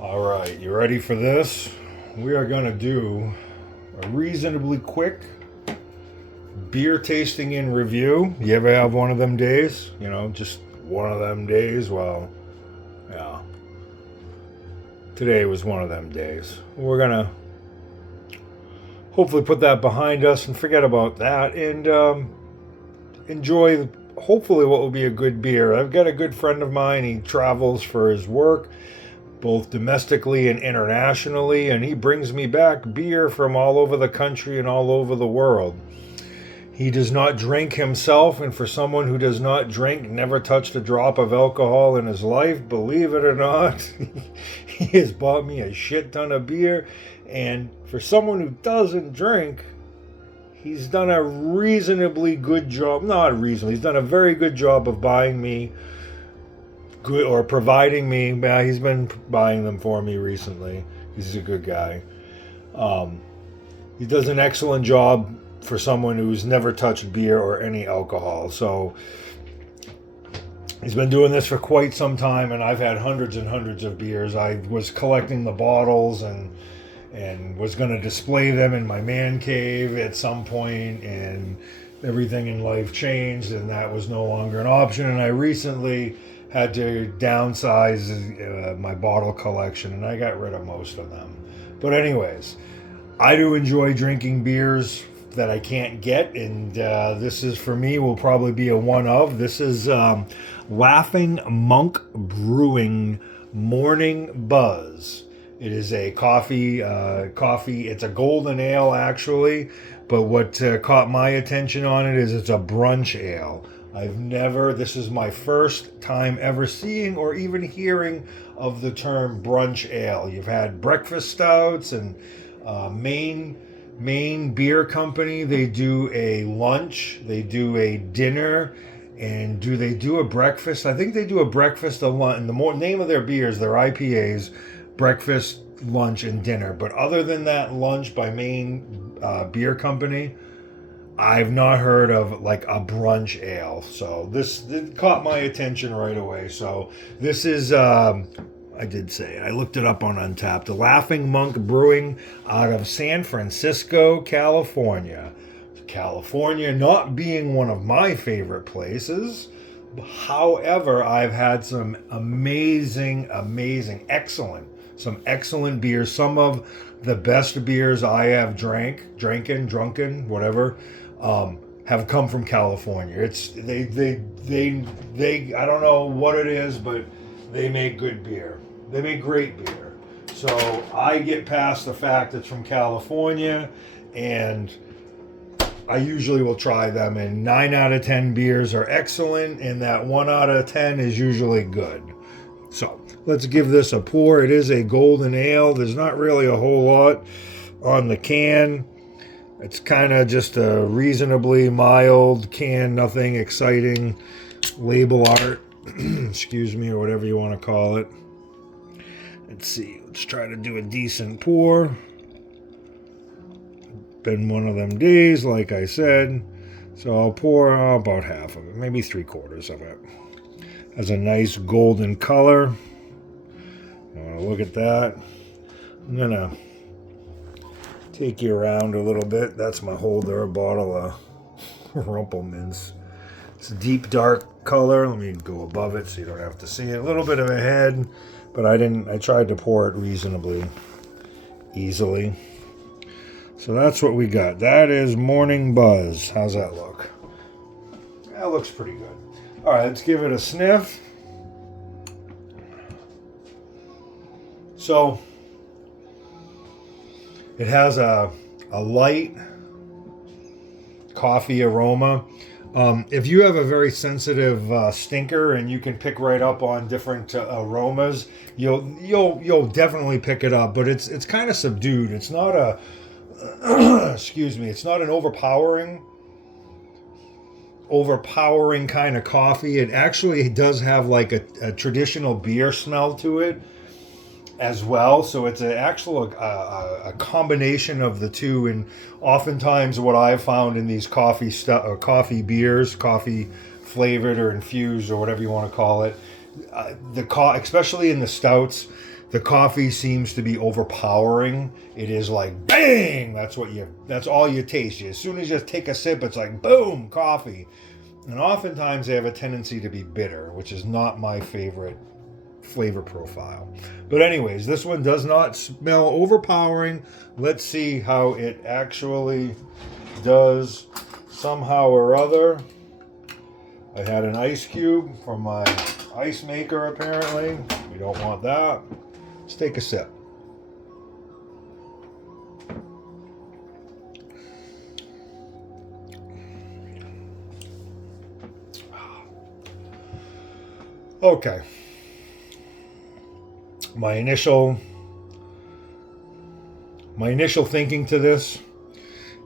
All right, you ready for this? We are going to do a reasonably quick beer tasting in review. You ever have one of them days? Just one of them days? Well, yeah. Today was one of them days. We're going to hopefully put that behind us and forget about that and enjoy hopefully what will be a good beer. I've got a good friend of mine. He travels for his work, both domestically and internationally, and he brings me back beer from all over the country and all over the world. He does not drink himself, and for someone who does not drink, never touched a drop of alcohol in his life, believe it or not, he has bought me a shit ton of beer. And for someone who doesn't drink, he's done a reasonably good job. Not reasonably, he's done a very good job of buying me good or providing me. He's been buying them for me recently. He's a good guy. He does an excellent job for someone who's never touched beer or any alcohol. So he's been doing this for quite some time, and I've had hundreds and hundreds of beers. I was collecting the bottles and was going to display them in my man cave at some point, and everything in life changed, and that was no longer an option. And I recently had to downsize my bottle collection, and I got rid of most of them. But anyways, I do enjoy drinking beers that I can't get, and this is, for me, will probably be a one of. This is Laughing Monk Brewing Morning Buzz. It is a coffee. It's a golden ale, actually, but what caught my attention on it is it's a brunch ale. This is my first time ever seeing or even hearing of the term brunch ale. You've had breakfast stouts and Maine Beer Company. They do a lunch, they do a dinner, and do they do a breakfast? I think they do a breakfast, a lunch, and the name of their beers, their IPAs, breakfast, lunch, and dinner. But other than that lunch by Maine Beer Company, I've not heard of like a brunch ale. So this caught my attention right away. So this is, I did say, I looked it up on Untapped. The Laughing Monk Brewing out of San Francisco, California. California not being one of my favorite places. However, I've had some excellent beers. Some of the best beers I have drunken, whatever, have come from California. It's they I don't know what it is, but they make good beer. They make great beer. So I get past the fact it's from California, and I usually will try them, and 9 out of 10 beers are excellent, and that 1 out of 10 is usually good. So let's give this a pour. It is a golden ale. There's not really a whole lot on the can. It's kind of just a reasonably mild can, nothing exciting. Label art, excuse me, or whatever you want to call it. Let's see. Let's try to do a decent pour. Been one of them days, like I said. So I'll pour about half of it, maybe 3/4 of it. Has a nice golden color. Look at that. I'm gonna take you around a little bit. That's my holder, a bottle of Rumpelmans. It's a deep dark color. Let me go above it so you don't have to see it. A little bit of a head, but I tried to pour it reasonably easily. So that's what we got. That is Morning Buzz. How's that look? That looks pretty good. All right, let's give it a sniff. So it has a light coffee aroma. If you have a very sensitive stinker and you can pick right up on different aromas, you'll definitely pick it up. But it's kind of subdued. It's not a excuse me. It's not an overpowering kind of coffee. It actually does have like a traditional beer smell to it as well. So it's a combination of the two. And oftentimes what I've found in these coffee beers, coffee flavored or infused or whatever you want to call it, especially in the stouts, the coffee seems to be overpowering. It is like bang. That's all you taste. As soon as you take a sip, it's like boom, coffee. And oftentimes they have a tendency to be bitter, which is not my favorite flavor profile. But anyways, this one does not smell overpowering. Let's see how it actually does somehow or other. I had an ice cube from my ice maker apparently. We don't want that. Let's take a sip. Okay. My initial thinking to this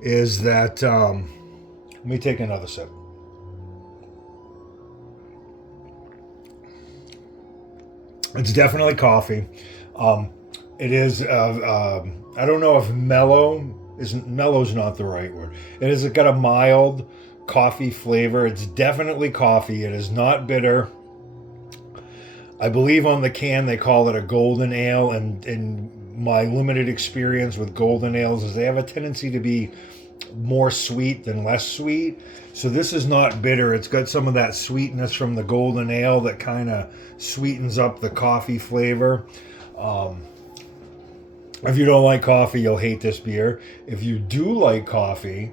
is that let me take another sip. It's definitely coffee. It is. I don't know if mellow's not the right word. It has got a mild coffee flavor. It's definitely coffee. It is not bitter. I believe on the can they call it a golden ale, and in my limited experience with golden ales is they have a tendency to be more sweet than less sweet. So this is not bitter. It's got some of that sweetness from the golden ale that kind of sweetens up the coffee flavor. If you don't like coffee, you'll hate this beer. If you do like coffee,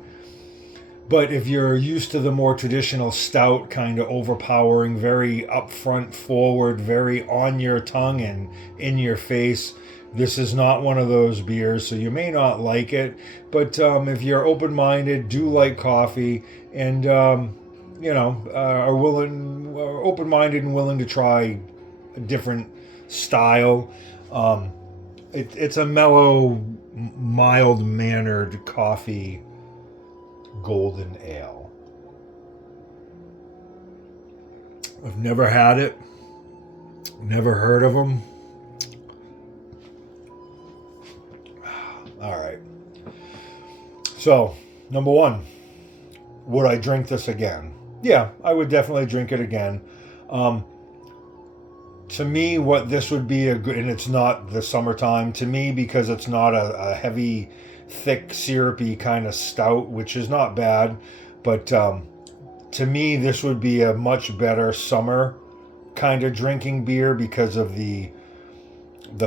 but if you're used to the more traditional stout, kind of overpowering, very upfront, forward, very on your tongue and in your face, this is not one of those beers, so you may not like it. But if you're open-minded, do like coffee, and are open-minded and willing to try a different style, it's a mellow, mild-mannered coffee golden ale. I've never had it, never heard of them. All right. So, number one, would I drink this again? Yeah, I would definitely drink it again. To me, what this would be a good, and it's not the summertime, to me, because it's not a heavy, thick, syrupy kind of stout, which is not bad, but to me, this would be a much better summer kind of drinking beer because of the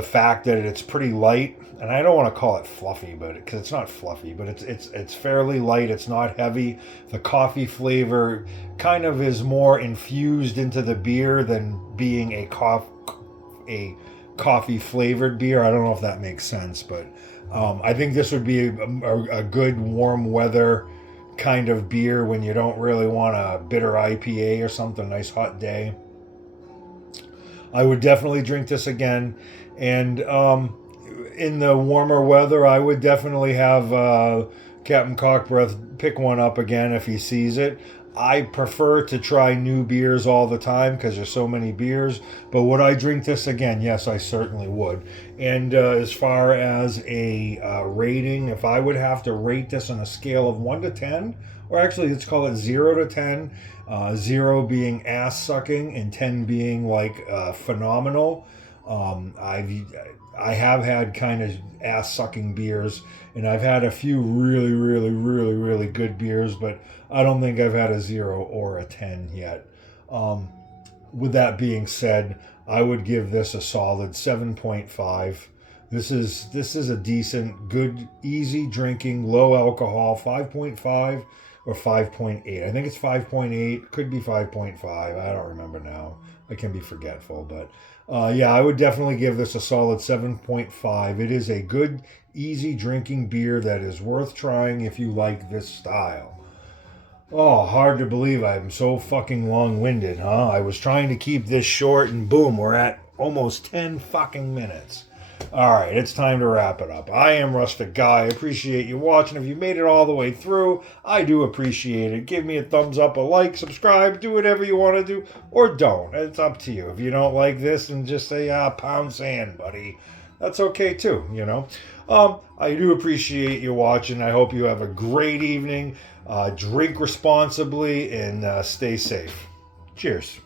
fact that it's pretty light. And I don't want to call it fluffy, but because it's not fluffy, but it's fairly light. It's not heavy. The coffee flavor kind of is more infused into the beer than being a coffee flavored beer. I don't know if that makes sense, but I think this would be a good warm weather kind of beer when you don't really want a bitter IPA or something. Nice hot day. I would definitely drink this again, and in the warmer weather, I would definitely have Captain Cockbreath pick one up again if he sees it. I prefer to try new beers all the time because there's so many beers. But would I drink this again? Yes, I certainly would. And as far as a rating, if I would have to rate this on a scale of 1 to 10, or actually let's call it 0 to 10, 0 being ass-sucking and 10 being like phenomenal. I have had kind of ass-sucking beers, and I've had a few really, really, really, really good beers, but I don't think I've had a 0 or a 10 yet. With that being said, I would give this a solid 7.5. This is a decent, good, easy drinking, low alcohol, 5.5 or 5.8. I think it's 5.8, could be 5.5. I don't remember now. I can be forgetful, but I would definitely give this a solid 7.5. It is a good, easy drinking beer that is worth trying if you like this style. Oh, hard to believe I'm so fucking long-winded, huh? I was trying to keep this short, and boom, we're at almost 10 fucking minutes. All right, it's time to wrap it up. I am Rustic Guy. I appreciate you watching. If you made it all the way through, I do appreciate it. Give me a thumbs up, a like, subscribe, do whatever you want to do, or don't. It's up to you. If you don't like this, and just say, pound sand, buddy. That's okay, too, you know. I do appreciate you watching. I hope you have a great evening. Drink responsibly and stay safe. Cheers.